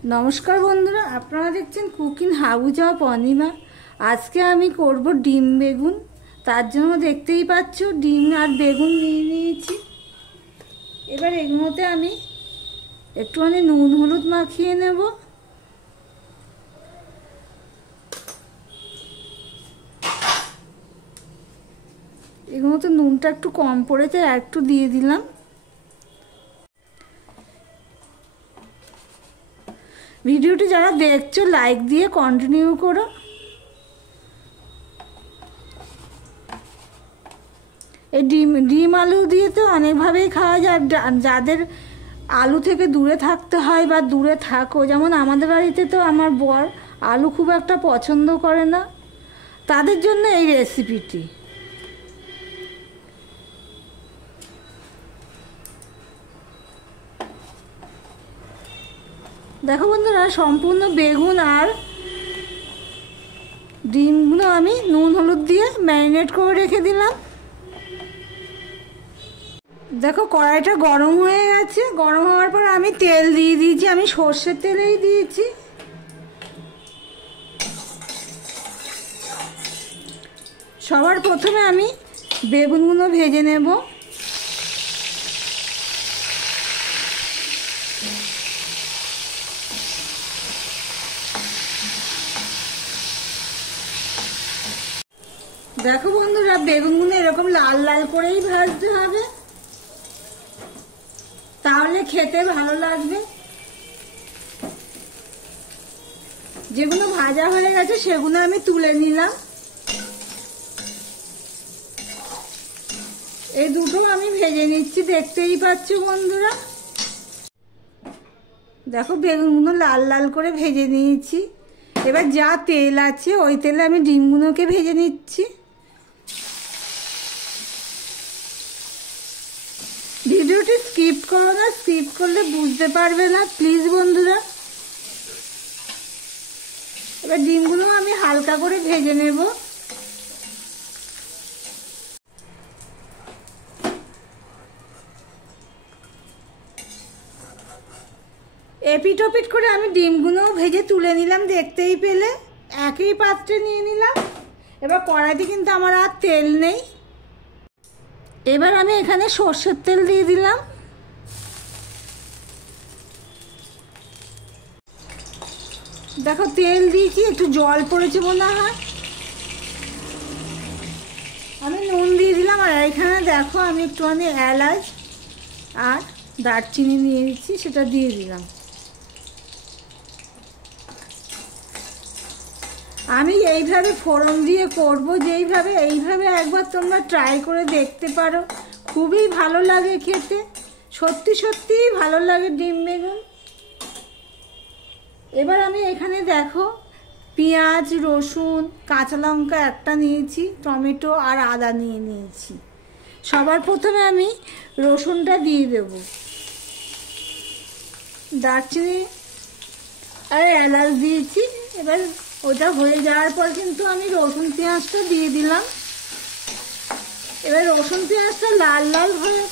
नमस्कार बंधुरा आपनारा देखছেন कुकिंग हाउस ऑफ अनिमा। आज के आमी करब डिम बेगुन। तार जन्य देखतेई पाচ্ছো डिम और बेगुन निये निয়েছি। এবার এগুলোতে আমি একটুখানি নুন হলুদ মাখিয়ে নেব। এগুলোতে নুনটা একটু কম পড়েছে আর একটু দিয়ে দিলাম। ভিডিওটি যারা দেখছো লাইক দিয়ে কন্টিনিউ করো। এই ডিম আলু দিয়ে তো অনেকভাবেই খাওয়া যায়। যাদের আলু থেকে দূরে থাকতে হয় বা দূরে থাকো, যেমন আমাদের বাড়িতে তো আমার বর আলু খুব একটা পছন্দ করে না, তাদের জন্য এই রেসিপিটি। देखो बंधुरा सम्पूर्ण बेगुन और डिमगुलो आमी नून हलुद दिए मैरिनेट करे रेखे दिलाम। देखो कड़ाईटा गरम हो गेछे। गरम होवार पर आमी तेल दिए दिएछि। आमी सर्षेर तेलेई दिएछि। सबार प्रथमे आमी बेगुनगुलो भेजे नेब। देखो बंधुरा बेगुनगुलो एरकम लाल लाल करेई भाजते होबे, ताहले खेते भालो लागबे। जेगुलो भाजा हये गेछे सेगुलो आमी तुले निलाम। এই দুটো আমি ভেজে নিচ্ছি, দেখতেই পাচ্ছো বন্ধুরা। দেখো বেগুনগুলো লাল লাল করে ভেজে নিয়েছি। এবার যা তেল আছে ওই তেলে আমি ডিমগুলোকে ভেজে নিচ্ছি। ভিডিওটি স্কিপ করো না, স্কিপ করলে বুঝতে পারবে না প্লিজ বন্ধুরা। এবার ডিমগুলো আমি হালকা করে ভেজে নেব। एपिट ओपिट करे आमी डिमगुलो भेजे तुले निलाम। देखतेई पेले एकई पात्रे निये निलाम। एबार कड़ाइते किन्तु आमार आर तेल नेई। एबार आमी एखाने सर्षेर तेल दिये दिलाम। देखो तेल दिয়েছি, একটু জল পড়েছে মনে হয়। আমি নুন দিয়ে দিলাম। আর এখানে দেখো আমি একটুখানি এলাচ আর দারচিনি নিয়েছি, সেটা দিয়ে দিলাম। আমি এইভাবে ফোড়ন দিয়ে করব যেইভাবে, এইভাবে একবার তোমরা ট্রাই করে দেখতে পারো। খুবই ভালো লাগে খেতে, সত্যি সত্যি ভালো লাগে ডিম বেগুন। এবার আমি এখানে দেখো পেঁয়াজ রসুন কাঁচা লঙ্কা একটা নিয়েছি, টমেটো আর আদা নিয়ে নিয়েছি। সবার প্রথমে আমি রসুনটা দিয়ে দেব, দারচিনি আর এলাচ দিয়েছি। এবার ওটা হয়ে যাওয়ার পর কিন্তু আমি রসুন পেঁয়াজটা দিয়ে দিলাম। এবার রসুন পেঁয়াজটা লাল লাল হয়ে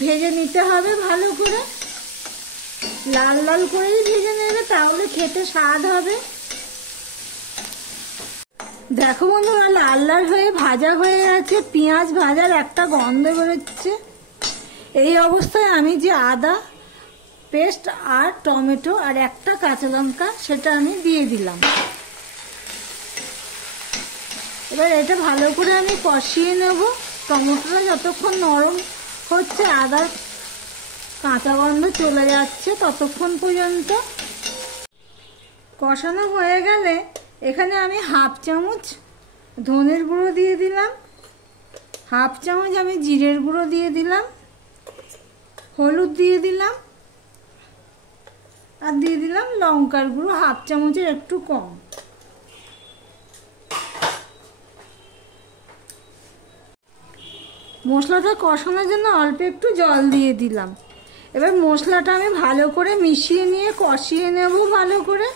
ভেজে নিতে হবে ভালো করে। লাল লাল করেই ভেজে নেবে, তাহলে খেতে স্বাদ হবে। দেখো বন্ধুরা লাল লাল হয়ে ভাজা হয়ে গেছে, পেঁয়াজ ভাজার একটা গন্ধ বেরোচ্ছে। এই অবস্থায় আমি যে আদা পেস্ট আর টমেটো আর একটা কাঁচা লঙ্কা সেটা আমি দিয়ে দিলাম। এবার এটা ভালো করে আমি কষিয়ে নেব। টমেটোটা যতক্ষণ নরম হচ্ছে, আদার কাঁচা গন্ধ চলে যাচ্ছে, ততক্ষণ পর্যন্ত কষানো হয়ে গেলে এখানে আমি হাফ চামচ ধনের গুঁড়ো দিয়ে দিলাম, হাফ চামচ আমি জিরের গুঁড়ো দিয়ে দিলাম, হলুদ দিয়ে দিলাম আর দিয়ে দিলাম লঙ্কার গুঁড়ো হাফ চামচের একটু কম। মশলাটা কষানোর জন্য অল্প একটু জল দিয়ে দিলাম। এবার মশলাটা আমি ভালো করে মিশিয়ে নিয়ে কষিয়ে নেব ভালো করে,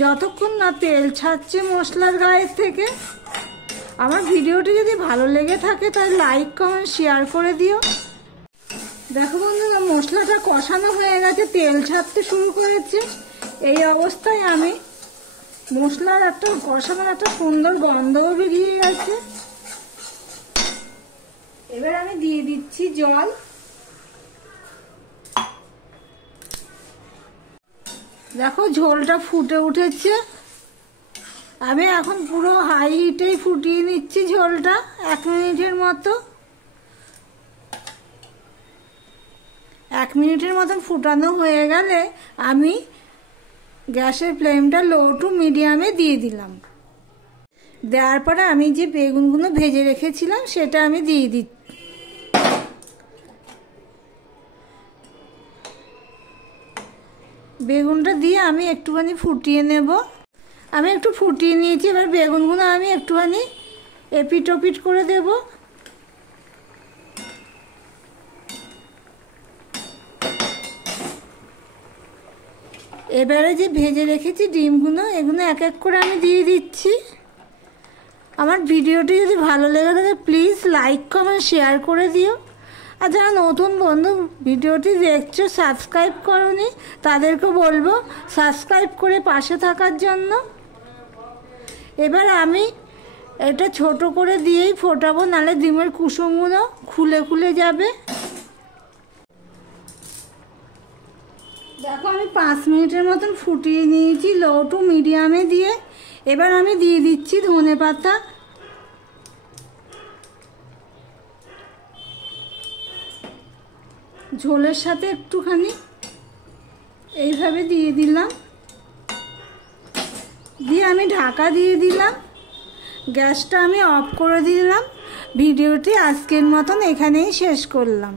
যতক্ষণ না তেল ছাড়ছে মশলার গায়ের থেকে। আমার ভিডিওটি যদি ভালো লেগে থাকে তাহলে লাইক কমেন্ট শেয়ার করে দিও। দেখো বন্ধুরা, মশলাটা কষানো হয়ে গেছে, তেল ছাড়তে শুরু করেছে। এই অবস্থায় আমি মশলার একটা কষানোর একটা সুন্দর গন্ধও বেরিয়ে গেছে। এবার আমি দিয়ে দিচ্ছি জল। দেখো ঝোলটা ফুটে উঠেছে। আমি এখন পুরো হাই হিটেই ফুটিয়ে নিচ্ছি ঝোলটা 1 মিনিটের মতো। 1 মিনিটের মতন ফুটানো হয়ে গেলে আমি গ্যাসের ফ্লেমটা লো টু মিডিয়ামে দিয়ে দিলাম। দেওয়ার পরে আমি যে বেগুনগুলো ভেজে রেখেছিলাম সেটা আমি দিয়ে দিচ্ছি। বেগুনটা দিয়ে আমি একটুখানি ফুটিয়ে নেব। আমি একটু ফুটিয়ে নিয়েছি। এবার বেগুনগুলো আমি একটুখানি এপিট ওপিট করে দেব। এবারে যে ভেজে রেখেছি ডিমগুলো, এগুলো এক এক করে আমি দিয়ে দিচ্ছি। আমার ভিডিওটি যদি ভালো লেগে থাকে প্লিজ লাইক কমেন্ট শেয়ার করে দিও। আর যারা নতুন বন্ধু ভিডিওটি দেখছো সাবস্ক্রাইব করোনি তাদেরকে বলবো সাবস্ক্রাইব করে পাশে থাকার জন্য। এবার আমি এটা ছোট করে দিয়েই ফোটাবো, নাহলে ডিমের কুসুমগুলো খুলে খুলে যাবে। দেখো আমি 5 মিনিটের মতন ফুটিয়ে নিয়েছি লো টু মিডিয়ামে দিয়ে। এবার আমি দিয়ে দিচ্ছি ধনেপাতা। ঝোলের সাথে একটুখানি এইভাবে দিয়ে দিলাম, দিয়ে আমি ঢাকা দিয়ে দিলাম। গ্যাসটা আমি অফ করে দিলাম। ভিডিওটি আজকের মতন এখানেই শেষ করলাম।